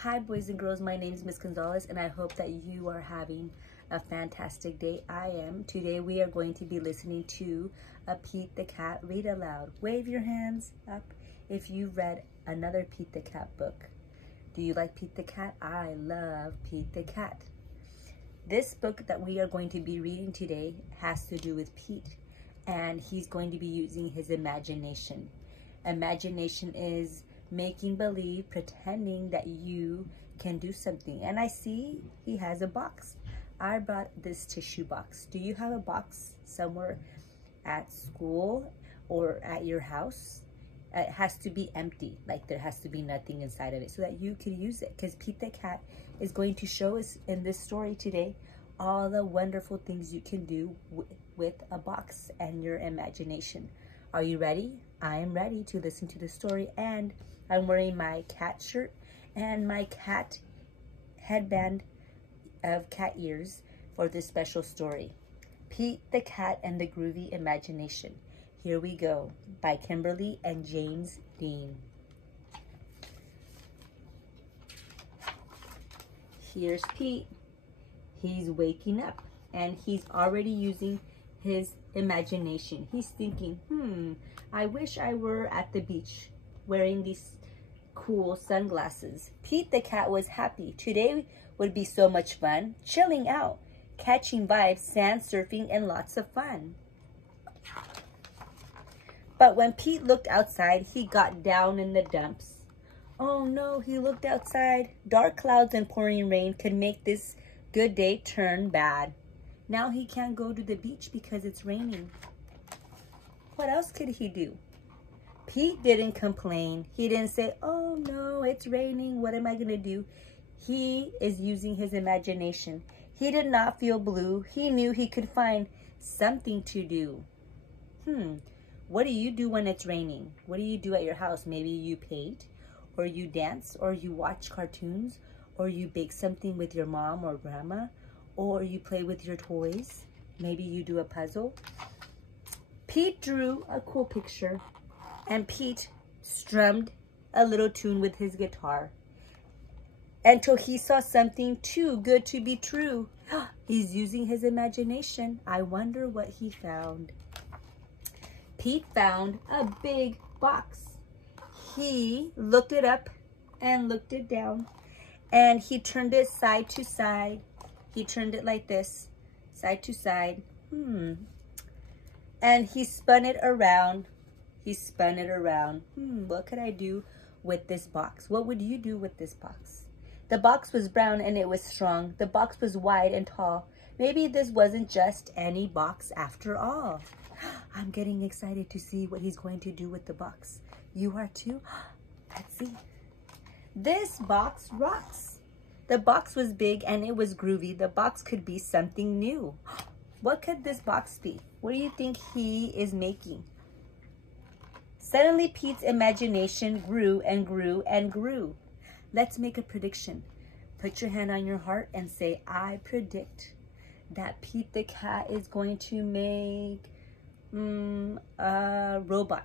Hi boys and girls, my name is Miss Gonzalez and I hope that you are having a fantastic day. I am. Today we are going to be listening to a Pete the Cat read aloud. Wave your hands up if you've read another Pete the Cat book. Do you like Pete the Cat? I love Pete the Cat. This book that we are going to be reading today has to do with Pete, and he's going to be using his imagination. Imagination is making believe, pretending that you can do something. And I see he has a box. I brought this tissue box. Do you have a box somewhere at school or at your house? It has to be empty, like there has to be nothing inside of it so that you can use it, because Pete the Cat is going to show us in this story today all the wonderful things you can do with a box and your imagination. Are you ready? I am ready to listen to the story, and I'm wearing my cat shirt and my cat headband of cat ears for this special story. Pete the Cat and the Groovy Imagination. Here we go, by Kimberly and James Dean. Here's Pete. He's waking up and he's already using his imagination. He's thinking, I wish I were at the beach wearing these cool sunglasses. Pete the Cat was happy. Today would be so much fun. Chilling out, catching vibes, sand surfing, and lots of fun. But when Pete looked outside, he got down in the dumps. Oh no, he looked outside. Dark clouds and pouring rain could make this good day turn bad. Now he can't go to the beach because it's raining. What else could he do? Pete didn't complain. He didn't say, oh no, it's raining. What am I going to do? He is using his imagination. He did not feel blue. He knew he could find something to do. What do you do when it's raining? What do you do at your house? Maybe you paint, or you dance, or you watch cartoons, or you bake something with your mom or grandma, or you play with your toys. Maybe you do a puzzle. Pete drew a cool picture, and Pete strummed a little tune with his guitar until he saw something too good to be true. He's using his imagination. I wonder what he found. Pete found a big box. He looked it up and looked it down, and he turned it side to side. He turned it like this, side to side. And he spun it around. He spun it around. What could I do with this box? What would you do with this box? The box was brown and it was strong. The box was wide and tall. Maybe this wasn't just any box after all. I'm getting excited to see what he's going to do with the box. You are too? Let's see. This box rocks. The box was big and it was groovy. The box could be something new. What could this box be? What do you think he is making? Suddenly, Pete's imagination grew and grew and grew. Let's make a prediction. Put your hand on your heart and say, I predict that Pete the Cat is going to make a robot.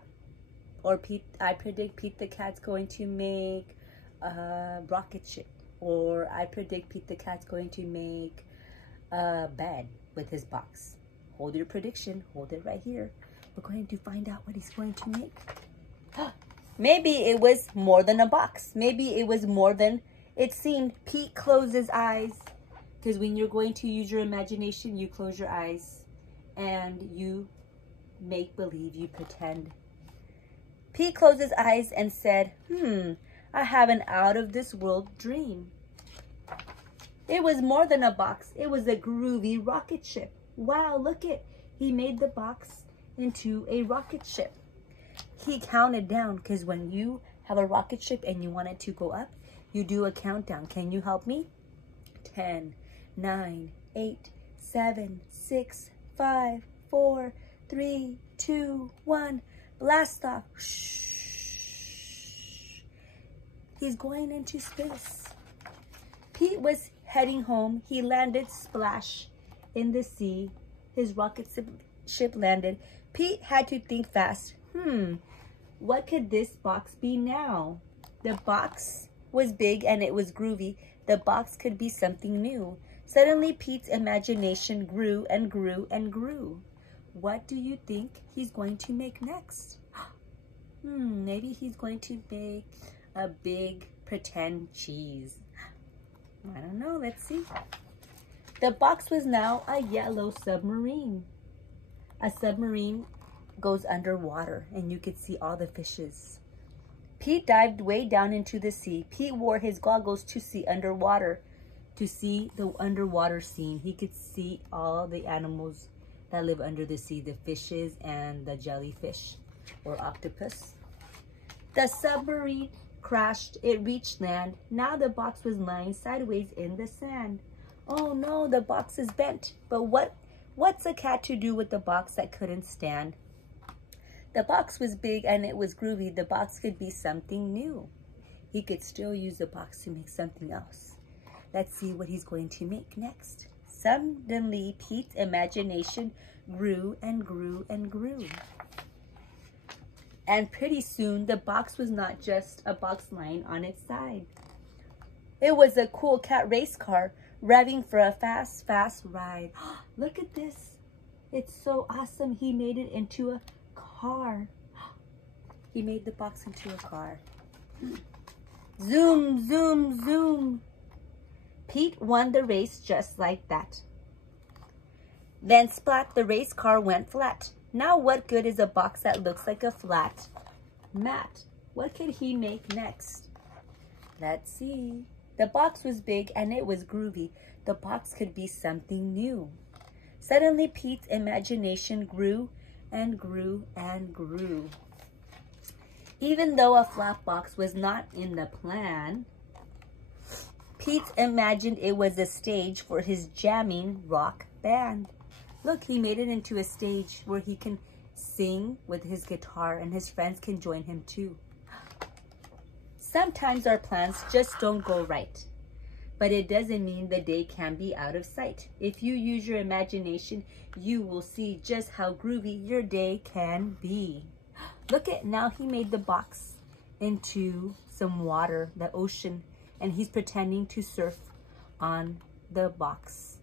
Or I predict Pete the Cat's going to make a rocket ship. Or I predict Pete the Cat's going to make a bed with his box. Hold your prediction. Hold it right here. We're going to find out what he's going to make. Maybe it was more than a box. Maybe it was more than it seemed. Pete closed his eyes, because when you're going to use your imagination, you close your eyes and you make believe, you pretend. Pete closed his eyes and said, I have an out of this world dream. It was more than a box. It was a groovy rocket ship. Wow, look it. He made the box into a rocket ship. He counted down, because when you have a rocket ship and you want it to go up, you do a countdown. Can you help me? 10, 9, 8, 7, 6, 5, 4, 3, 2, 1. Blast off. Shh. He's going into space. Pete was heading home. He landed splash in the sea. His rocket ship landed. Pete had to think fast. What could this box be now? The box was big and it was groovy. The box could be something new. Suddenly, Pete's imagination grew and grew and grew. What do you think he's going to make next? Maybe he's going to make a big pretend cheese. I don't know. Let's see. The box was now a yellow submarine. A submarine goes underwater and you could see all the fishes. Pete dived way down into the sea. Pete wore his goggles to see underwater, to see the underwater scene. He could see all the animals that live under the sea, the fishes and the jellyfish or octopus. The submarine crashed. It reached land. Now the box was lying sideways in the sand. Oh no, the box is bent. But what's a cat to do with the box that couldn't stand? The box was big and it was groovy. The box could be something new. He could still use the box to make something else. Let's see what he's going to make next. Suddenly, Pete's imagination grew and grew and grew. And pretty soon, the box was not just a box lying on its side. It was a cool cat race car revving for a fast, fast ride. Look at this. It's so awesome. He made it into a car. He made the box into a car. Zoom, zoom, zoom. Pete won the race just like that. Then splat, the race car went flat. Now what good is a box that looks like a flat mat? What could he make next? Let's see. The box was big and it was groovy. The box could be something new. Suddenly Pete's imagination grew and grew and grew. Even though a flat box was not in the plan, Pete imagined it was a stage for his jamming rock band. Look, he made it into a stage where he can sing with his guitar and his friends can join him too. Sometimes our plans just don't go right, but it doesn't mean the day can be out of sight. If you use your imagination, you will see just how groovy your day can be. Look at, now he made the box into some water, the ocean, and he's pretending to surf on the box.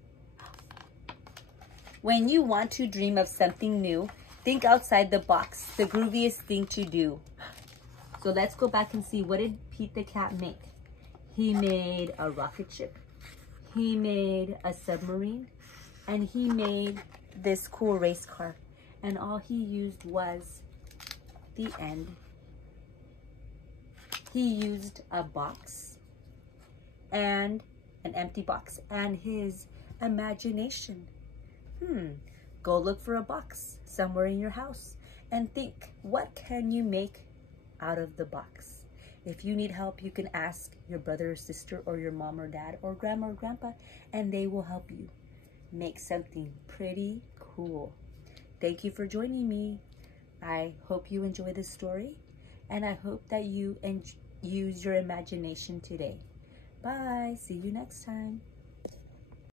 When you want to dream of something new, think outside the box, the grooviest thing to do. So let's go back and see, what did Pete the cat make? He made a rocket ship, he made a submarine, and he made this cool race car. And all he used was the end. He used a box and an empty box and his imagination. Go look for a box somewhere in your house and think, what can you make out of the box? If you need help, you can ask your brother or sister or your mom or dad or grandma or grandpa, and they will help you make something pretty cool. Thank you for joining me. I hope you enjoy this story, and I hope that you use your imagination today. Bye. See you next time.